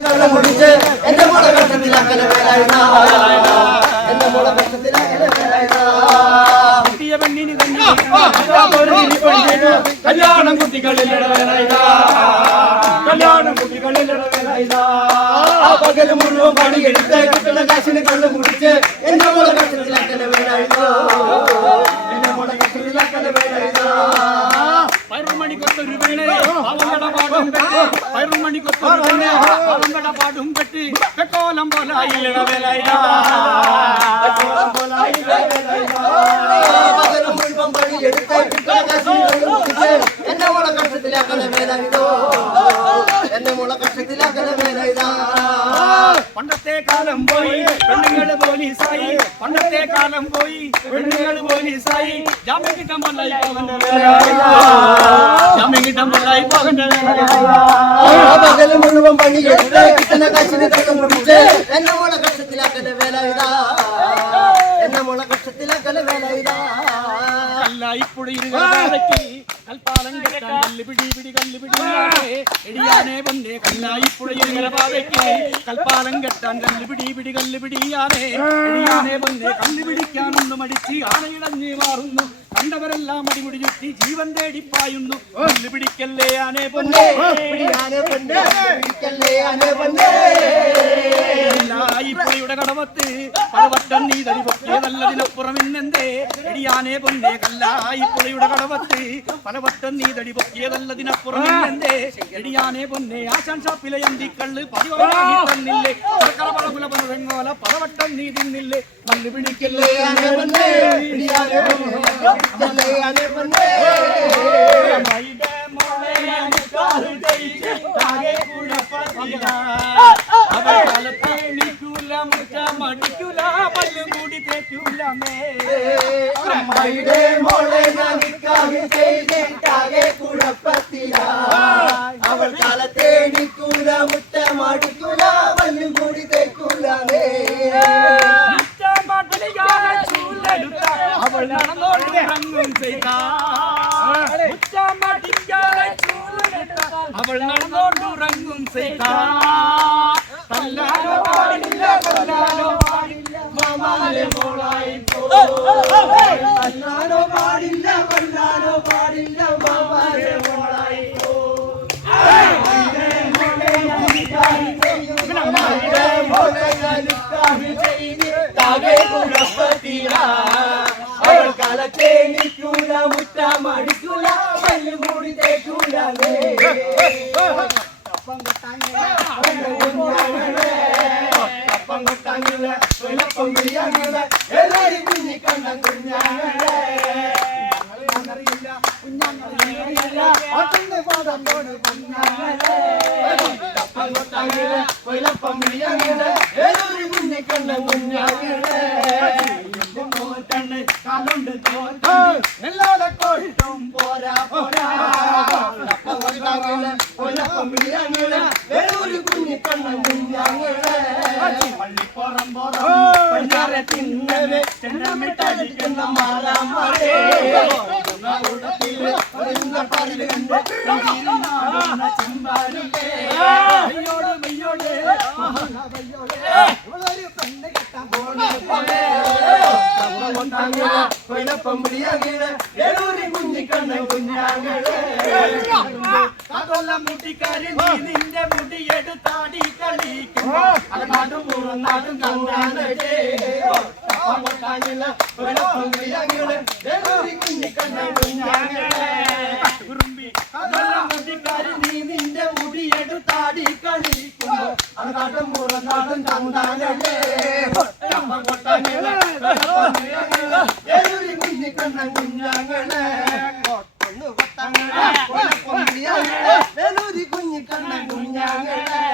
முடிச்சு எந்த மூல கஷ்டத்தில் அக்கல வேலாயுதா எந்த மூல கஷ்டத்தில் அக்கல வேலாயுதா குட்டிய பெண்ணினி தண்ணி கல்யாணம் குட்டிகளில் வேலாயுதா கல்யாணம் குட்டிகளில் வேலாயுதா பகல் முழுவதும் பணி எடுத்து கிட்டல காசின கண்ணு முடிச்சு எந்த மூல கஷ்டத்தில் அக்கல வேலாயுதா எந்த மூல கஷ்டத்தில் அக்கல வேலாயுதா பைரமணி கொத்தொரு வேளை அவங்கட பாடும் பெட்டி பைரமணி கொத்தொரு வேளை அவங்கட பாடும் பெட்டி கக்கோலம் போலாயில வேலையா கக்கோலம் போலாயில வேலையா பகலும் முன்பம் படி எடுத்து கிட்டல காசின என்ன மூல கஷ்டத்தில் அக்கல வேலாயுதா என்ன மூல கஷ்டத்தில் அக்கல வேலாயுதா പണ്ടത്തെ കാലം പോയി പെണ്ണുങ്ങൾ പോലീസായി പണ്ടത്തെ കാലം പോയി പെണ്ണുങ്ങൾ പോലീസായി ജാമ്യം കിട്ടാൻ പല്ലായി ജാമ്യം കിട്ടാൻ പല്ലായി പകല് മുഴുവൻ പണി എടുത്ത് കിട്ടുന്ന കാശിന് തക്കം പിടിച്ച് എന്നെ മോള കഷ്ടത്തിലാക്കല വേല ഇതാ എന്നെ മോള കഷ്ടത്തിലാക്കല വേല ഇതാ അല്ല ഇപ്പോഴും കൽപ്പാലം കെട്ടാൻ കല്ലുപിടി പിടി കല്ലുപിടിയാണേ എടിയാനേ വന്നേ കല്ലായിപ്പുഴയിലെ പാതയ്ക്ക് കൽപ്പാലം കെട്ടാൻ കല്ലുപിടി പിടി കല്ലുപിടിയാനേ എടിയാനേ വന്നേ കല്ലുപിടിക്കാനൊന്നും അടിച്ച് ആനയിടഞ്ഞ് മാറുന്നു കണ്ടവരെല്ലാം അടിമുടി ചുറ്റി ജീവൻ തേടിപ്പായുന്നു കല്ലുപിടിക്കല്ലേ ആനേ പൊന്നേ കല്ലായിപ്പുഴയുടെ കടവത്ത് പലവട്ടം നീ തടി പൊക്കിയതല്ലതിനപ്പുറം ഇന്നെന്തേ എടിയാനേ പൊന്നേ കല്ലായിപ്പുഴയുടെ കടവത്ത് പലവട്ടം നീ തടി പൊക്കിയതല്ലതിനപ്പുറം ഇന്നെന്തേ എടിയാനേ പൊന്നേ ആശാൻ ഷാപ്പിലെ അന്തിക്കള്ള് പതിവായി തന്നില്ലേ പലവട്ടം നീ തിന്നില്ലേ കല്ല് പിടിക്കല്ലേ ആനേ പൊന്നേ എടിയാനേ പൊന്നേ ആനേ പൊന്നേ മടിക്കൂല പല്ലും കൂടി തേക്കൂലമേ അമ്മയുടെ മോളെ നിക്കാഹ് ചെയ്തിട്ടാകെ കുഴപ്പത്തില അവൾ കാലത്തെ നിക്കൂല മുറ്റ മടിക്കൂല പല്ലും കൂടി തേക്കൂലമേ അവൾ നടന്നോണ്ടുറങ്ങും ചെയ്ത അവൾ നടന്നോണ്ടുറങ്ങും ചെയ്ത കല്ലാനോ പാടില്ല കൊല്ലാനോ പാടില്ല മാമാലെ മോളായി കല്ലാനോ പാടില്ല കൊല്ലാനോ പാടില്ല മാമാലെ മോളായി അവൾ കാലത്തെ നിൽക്കൂല മുറ്റ മടിക്കൂല പല്ലും കൂടി തേക്കൂലേ അപ്പം കൊട്ടാങ്ങളെ വെളുപ്പം വിളിയാങ്ങളെ എല്ലാരും കുഞ്ഞി കണ്ണ കുഞ്ഞാങ്ങളെ കുഞ്ഞാങ്ങളറിയില്ല ഒറ്റന്റെ പാദം പോണ് കുഞ്ഞാങ്ങളെ അപ്പം കൊട്ടാങ്ങളെ വെളുപ്പം വിളിയാങ്ങളെ എല്ലാരും കുഞ്ഞി കണ്ണ കുഞ്ഞാങ്ങളെ കണ്ണ് കാലുണ്ട് എല്ലാടെ കോട്ടും പോരാ പോരാ അപ്പം കൊട്ടാങ്ങളെ വെളുപ്പം വിളിയാങ്ങളെ എല്ലാരും കുഞ്ഞി കണ്ണ കുഞ്ഞാങ്ങളെ പള്ളിപ്പുറം പണ്ടാരെ തിന്നവേ ചെണ്ടമിട്ടടിക്കുന്ന മാറാമാരേ അയ്യോട് മയ്യോട് കുഞ്ഞിക്കണ്ണ കുഞ്ഞാങ്ങളെ മുട്ടിക്കാരി നിന്റെ മുടി എടുത്താടി കളിക്കും നാടും മൂറും നാടും കണ്ടാനേ കുഞ്ഞിക്കണ്ണ കുഞ്ഞാങ്ങളെ മുട്ടിക്കാരി നീ നിന്റെ മുടി എടുത്താടി കളിക്കുമ്പോ അത് നാടും മൂറും നാടും കണ്ടാനേ കുഞ്ഞിക്കണ്ണ കുഞ്ഞാങ്ങളെ കുഞ്ഞിക്കണ്ണ കുഞ്ഞാങ്ങളെ